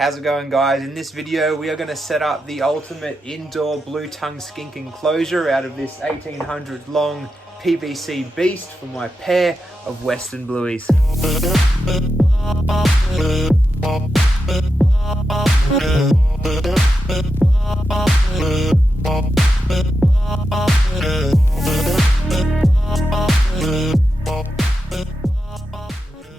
How's it going, guys? In this video we are going to set up the ultimate indoor blue tongue skink enclosure out of this 1800 long PVC beast for my pair of Western Blueies.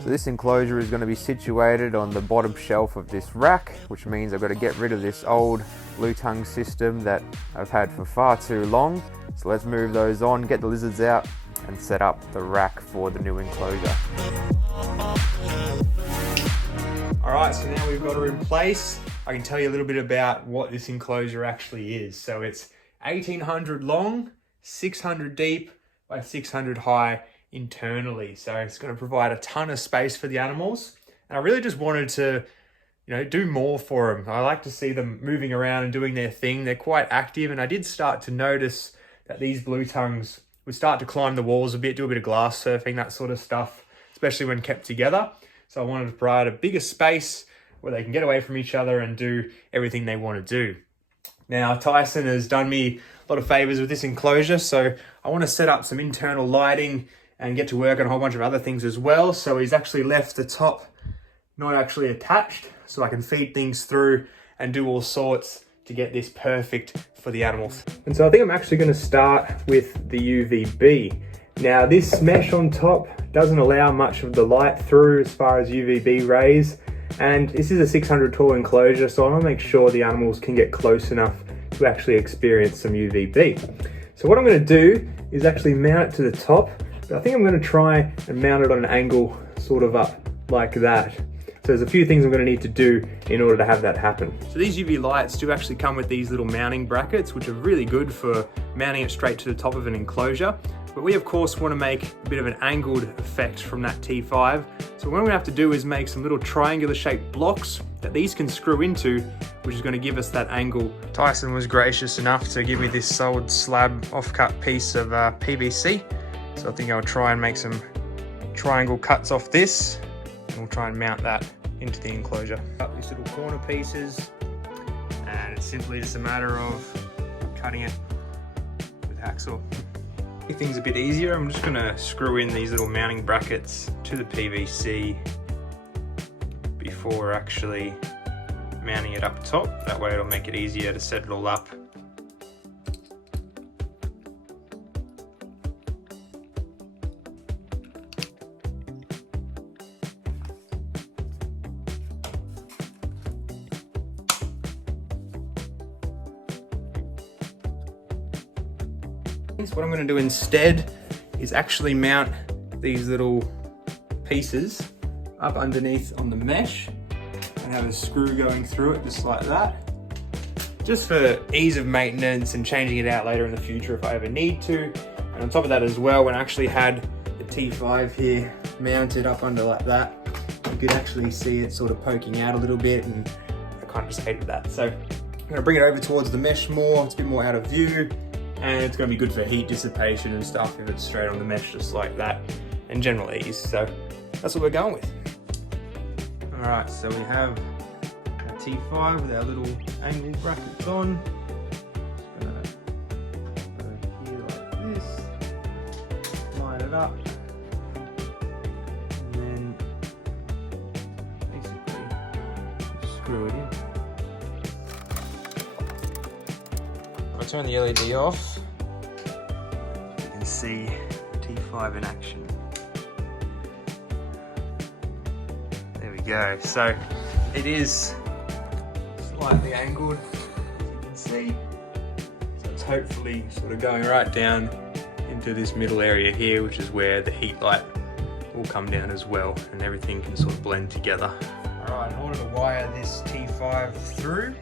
So this enclosure is going to be situated on the bottom shelf of this rack, which means I've got to get rid of this old blue tongue system that I've had for far too long. So let's move those on, get the lizards out and set up the rack for the new enclosure. Alright, so now we've got her in place. I can tell you a little bit about what this enclosure actually is. So it's 1800 long, 600 deep by 600 high internally. So it's going to provide a ton of space for the animals. And I really just wanted to, do more for them. I like to see them moving around and doing their thing. They're quite active, and I did start to notice that these blue tongues would start to climb the walls a bit, do a bit of glass surfing, that sort of stuff, especially when kept together. So I wanted to provide a bigger space where they can get away from each other and do everything they want to do. Now, Tyson has done me a lot of favors with this enclosure, so I want to set up some internal lighting and get to work on a whole bunch of other things as well. So he's actually left the top not actually attached, so I can feed things through and do all sorts to get this perfect for the animals. And so I think I'm actually going to start with the UVB. Now this mesh on top doesn't allow much of the light through as far as UVB rays, and this is a 600 tall enclosure, so I want to make sure the animals can get close enough to actually experience some UVB. So what I'm going to do is actually mount it to the top, but I think I'm going to try and mount it on an angle sort of up like that. So there's a few things I'm going to need to do in order to have that happen. So these UV lights do actually come with these little mounting brackets, which are really good for mounting it straight to the top of an enclosure. But we of course want to make a bit of an angled effect from that T5. So what I'm going to have to do is make some little triangular shaped blocks that these can screw into, which is going to give us that angle. Tyson was gracious enough to give me this solid slab offcut piece of PVC. So I think I'll try and make some triangle cuts off this, and we'll try and mount that into the enclosure. Cut these little corner pieces, and it's simply just a matter of cutting it with hacksaw. To make things a bit easier, I'm just going to screw in these little mounting brackets to the PVC before actually mounting it up top. That way it'll make it easier to set it all up. So what I'm going to do instead is actually mount these little pieces up underneath on the mesh and have a screw going through it just like that, just for ease of maintenance and changing it out later in the future if I ever need to. And on top of that as well, when I actually had the T5 here mounted up under like that, you could actually see it sort of poking out a little bit, and I kind of just hated that. So I'm going to bring it over towards the mesh more, it's a bit more out of view, and it's going to be good for heat dissipation and stuff if it's straight on the mesh just like that, and general ease. So that's what we're going with. Alright, so we have a T5 with our little angle brackets on. Just gonna go here like this, line it up, and then basically screw it in. I'll turn the LED off. You can see T5 in action. There we go. So it is slightly angled, as you can see. So it's hopefully sort of going right down into this middle area here, which is where the heat light will come down as well, and everything can sort of blend together. Alright, in order to wire this T5 through,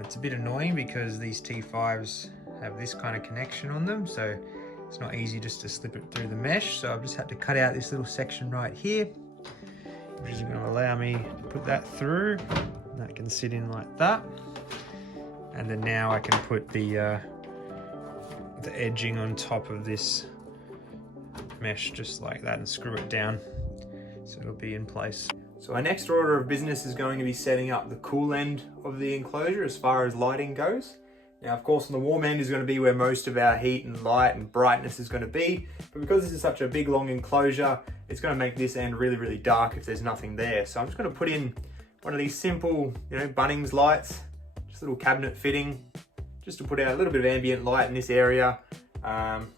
it's a bit annoying because these T5s have this kind of connection on them, so it's not easy just to slip it through the mesh. So I've just had to cut out this little section right here, which is going to allow me to put that through. That can sit in like that, and then now I can put the edging on top of this mesh just like that and screw it down so it'll be in place. So our next order of business is going to be setting up the cool end of the enclosure as far as lighting goes. Now, of course, on the warm end is going to be where most of our heat and light and brightness is going to be. But because this is such a big, long enclosure, it's going to make this end really, really dark if there's nothing there. So I'm just going to put in one of these simple, Bunnings lights, just a little cabinet fitting, just to put out a little bit of ambient light in this area.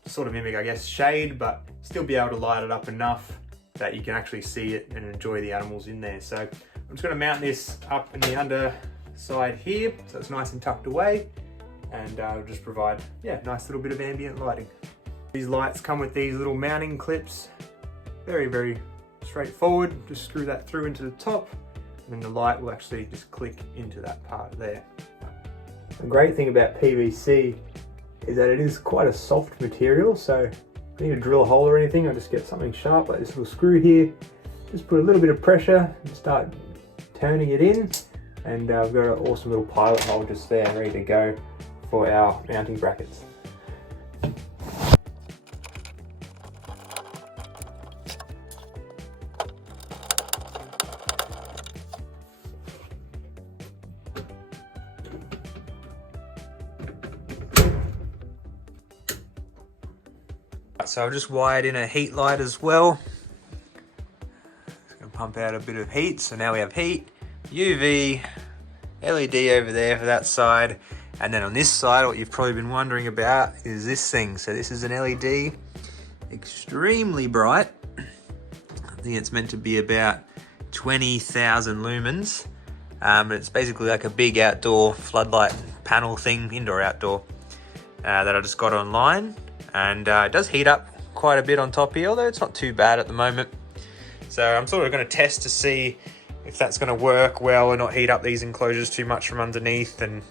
Sort of mimic, I guess, shade, but still be able to light it up enough that you can actually see it and enjoy the animals in there. So I'm just going to mount this up in the underside here, so it's nice and tucked away, and it'll just provide, nice little bit of ambient lighting. These lights come with these little mounting clips. Very, very straightforward. Just screw that through into the top, and then the light will actually just click into that part there. The great thing about PVC is that it is quite a soft material, so if I need to drill a hole or anything, I'll just get something sharp like this little screw here, just put a little bit of pressure and start turning it in, and we've got an awesome little pilot hole just there ready to go for our mounting brackets. So I've just wired in a heat light as well. It's going to pump out a bit of heat. So now we have heat, UV, LED over there for that side. And then on this side, what you've probably been wondering about is this thing. So this is an LED, extremely bright. I think it's meant to be about 20,000 lumens. But it's basically like a big outdoor floodlight panel thing, indoor, outdoor, that I just got online. And it does heat up quite a bit on top here, although it's not too bad at the moment. So I'm sort of going to test to see if that's going to work well and not heat up these enclosures too much from underneath and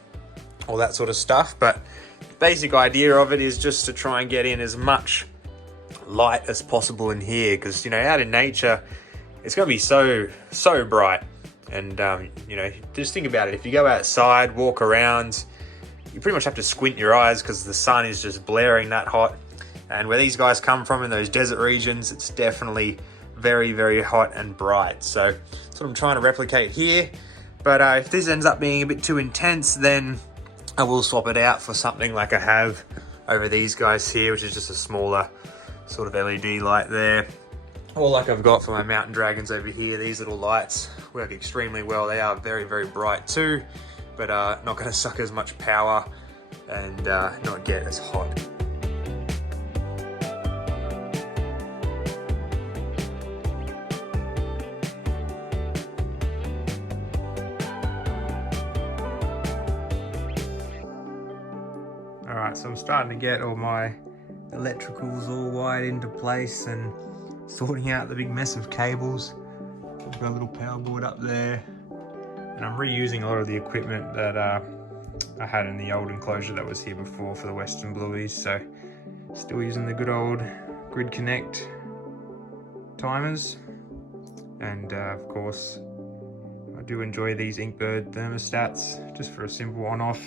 all that sort of stuff. But the basic idea of it is just to try and get in as much light as possible in here, because out in nature it's going to be so bright. And just think about it. If you go outside, walk around, you pretty much have to squint your eyes because the sun is just blaring that hot. And where these guys come from in those desert regions, it's definitely very, very hot and bright. So that's what I'm trying to replicate here. But if this ends up being a bit too intense, then I will swap it out for something like I have over these guys here, which is just a smaller sort of LED light there. Or like I've got for my mountain dragons over here, these little lights work extremely well. They are very, very bright too, but not going to suck as much power and not get as hot. Alright, so I'm starting to get all my electricals all wired into place and sorting out the big mess of cables. I've got a little power board up there, and I'm reusing a lot of the equipment that I had in the old enclosure that was here before for the Western Blueies. So still using the good old Grid Connect timers, and of course I do enjoy these Inkbird thermostats just for a simple on-off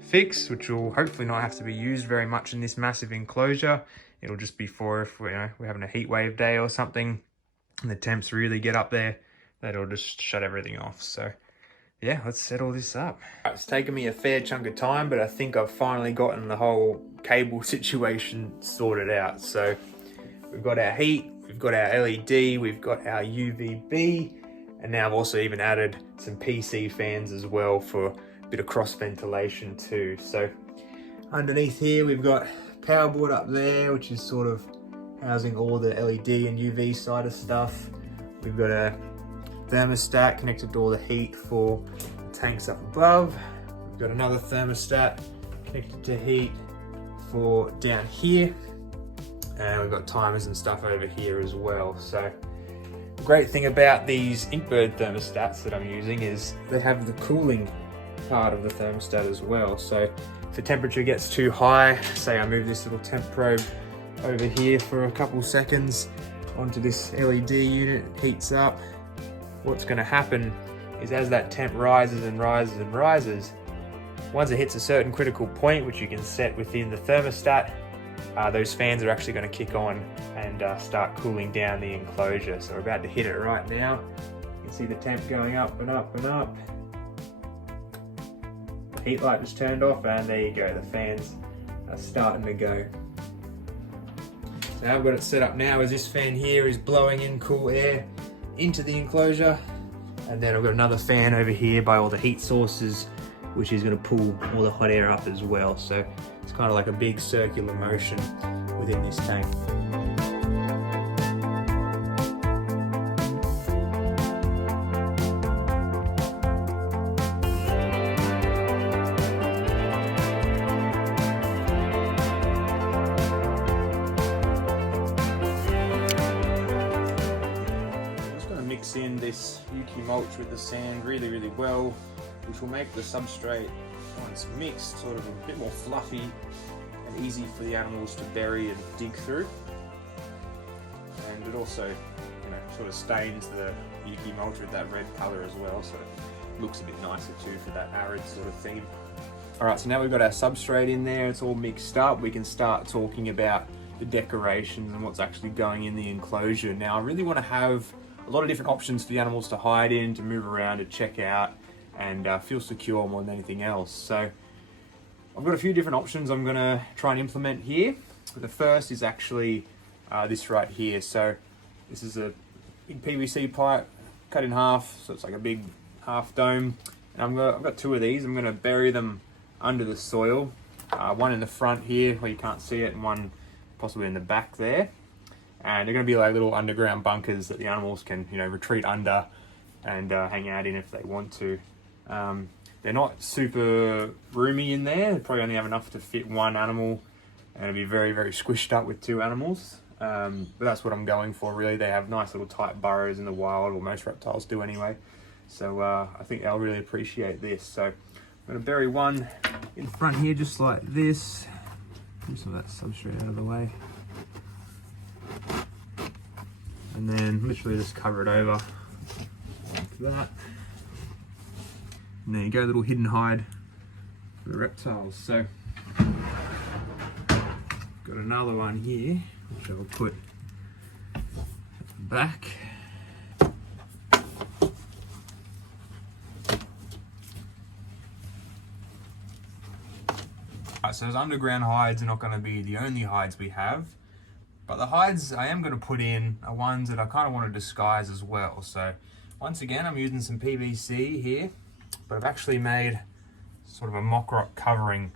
fix, which will hopefully not have to be used very much in this massive enclosure. It'll just be for if we're having a heat wave day or something and the temps really get up there, that'll just shut everything off. So yeah, let's set all this up. It's taken me a fair chunk of time, but I think I've finally gotten the whole cable situation sorted out. So we've got our heat, we've got our LED, we've got our UVB, and now I've also even added some PC fans as well for a bit of cross ventilation too. So underneath here we've got power board up there, which is sort of housing all the LED and UV side of stuff. We've got a thermostat connected to all the heat for the tanks up above. We've got another thermostat connected to heat for down here, and we've got timers and stuff over here as well. So the great thing about these Inkbird thermostats that I'm using is they have the cooling part of the thermostat as well. So if the temperature gets too high, say I move this little temp probe over here for a couple seconds onto this LED unit, it heats up. What's going to happen is as that temp rises and rises and rises, once it hits a certain critical point, which you can set within the thermostat, those fans are actually going to kick on and start cooling down the enclosure. So we're about to hit it right now. You can can see the temp going up and up and up. The heat light just turned off, and there you go, the fans are starting to go. So how I've got it set up now is this fan here is blowing in cool air into the enclosure, and then I've got another fan over here by all the heat sources, which is going to pull all the hot air up as well. So it's kind of like a big circular motion within this tank. Mix in this Yuki mulch with the sand really well, which will make the substrate, once mixed, sort of a bit more fluffy and easy for the animals to bury and dig through. And it also, you know, sort of stains the Yuki mulch with that red colour as well, so it looks a bit nicer too for that arid sort of theme. Alright, so now we've got our substrate in there, it's all mixed up, we can start talking about the decorations and what's actually going in the enclosure. Now I really want to have a lot of different options for the animals to hide in, to move around, to check out, and feel secure more than anything else. So I've got a few different options I'm going to try and implement here. The first is actually this right here. So this is a big PVC pipe cut in half, so it's like a big half dome. And I've got two of these. I'm going to bury them under the soil. One in the front here where you can't see it, and one possibly in the back there. And they're going to be like little underground bunkers that the animals can, you know, retreat under and hang out in if they want to. They're not super roomy in there. They probably only have enough to fit one animal, and it'll be very squished up with two animals. But that's what I'm going for, really. They have nice little tight burrows in the wild, or most reptiles do anyway. So I think they'll really appreciate this. So I'm going to bury one in front here just like this. Move some of that substrate out of the way. And then literally just cover it over like that. And there you go, little hidden hide for the reptiles. So got another one here, which I will put at the back. Alright, so those underground hides are not going to be the only hides we have. But the hides I am going to put in are ones that I kind of want to disguise as well. So once again, I'm using some PVC here, but I've actually made sort of a mock rock covering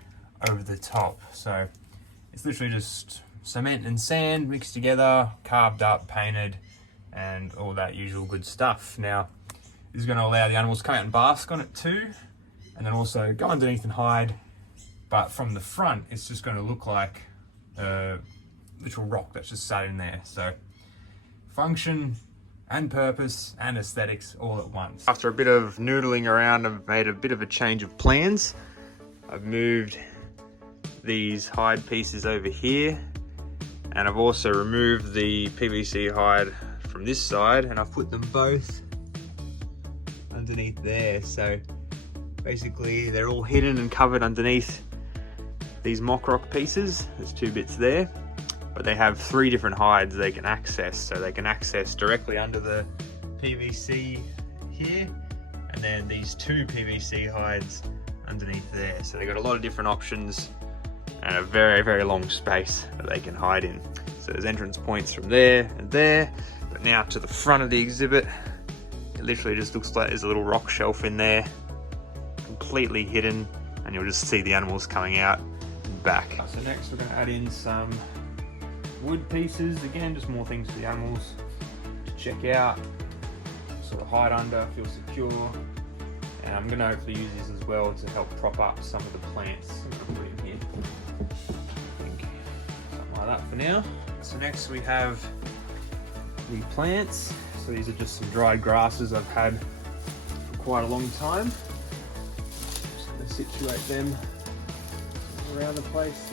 over the top. So it's literally just cement and sand mixed together, carved up, painted, and all that usual good stuff. Now, this is going to allow the animals to come out and bask on it too, and then also go underneath and hide. But from the front, it's just going to look like literal rock that's just sat in there. So function and purpose and aesthetics all at once. After a bit of noodling around, I've made a bit of a change of plans. I've moved these hide pieces over here, and I've also removed the PVC hide from this side, and I've put them both underneath there. So basically they're all hidden and covered underneath these mock rock pieces. There's two bits there, but they have three different hides they can access. So they can access directly under the PVC here, and then these two PVC hides underneath there. So they've got a lot of different options and a very long space that they can hide in. So there's entrance points from there and there, but now to the front of the exhibit, it literally just looks like there's a little rock shelf in there, completely hidden, and you'll just see the animals coming out and back. So next we're going to add in some wood pieces. Again, just more things for the animals to check out, sort of hide under, feel secure. And I'm going to hopefully use this as well to help prop up some of the plants. I'm going to put in here. I think something like that for now. So next we have the plants. So these are just some dried grasses I've had for quite a long time. Just going to situate them around the place.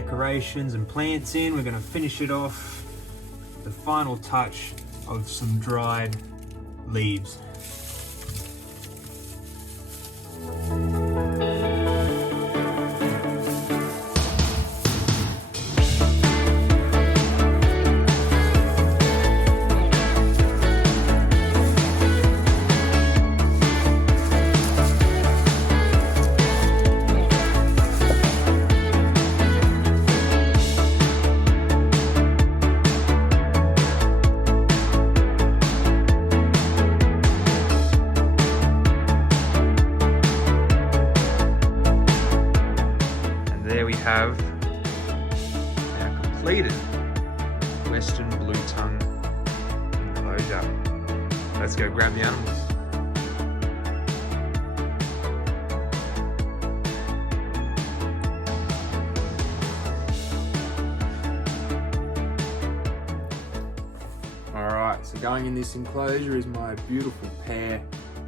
decorations and plants in. We're going to finish it off with the final touch of some dried leaves. Have our completed Western Blue Tongue enclosure. Let's go grab the animals. Alright, so going in this enclosure is my beautiful pair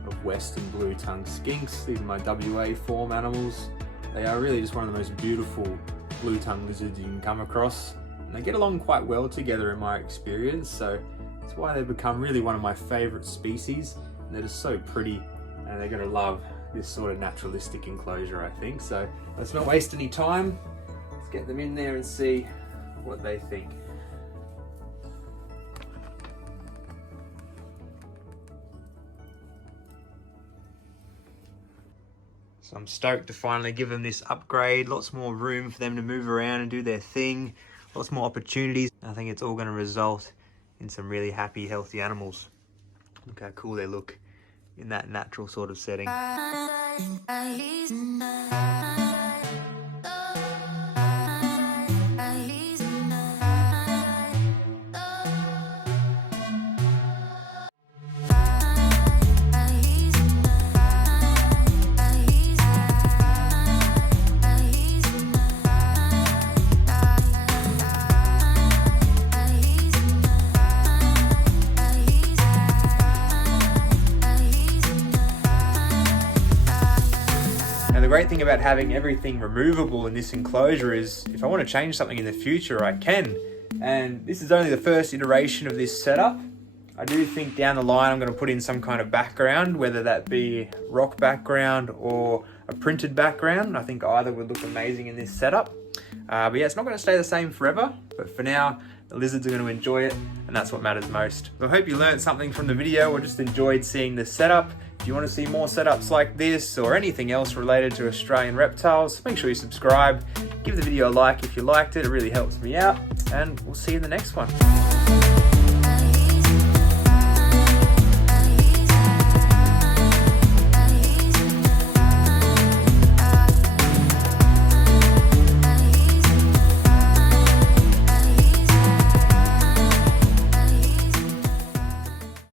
of Western Blue Tongue Skinks. These are my WA form animals. They are really just one of the most beautiful blue tongue lizards you can come across. And they get along quite well together in my experience, so that's why they've become really one of my favourite species. And they're just so pretty, and they're going to love this sort of naturalistic enclosure, I think. So let's not waste any time. Let's get them in there and see what they think. So I'm stoked to finally give them this upgrade. Lots more room for them to move around and do their thing. Lots more opportunities. I think it's all going to result in some really happy, healthy animals. Look how cool they look in that natural sort of setting. The great thing about having everything removable in this enclosure is if I want to change something in the future, I can. And this is only the first iteration of this setup. I do think down the line I'm going to put in some kind of background, whether that be rock background or a printed background. I think either would look amazing in this setup. But yeah, it's not going to stay the same forever, but for now, the lizards are going to enjoy it, and that's what matters most. So I hope you learned something from the video or just enjoyed seeing this setup. If you want to see more setups like this or anything else related to Australian reptiles, make sure you subscribe. Give the video a like if you liked it, it really helps me out, and we'll see you in the next one.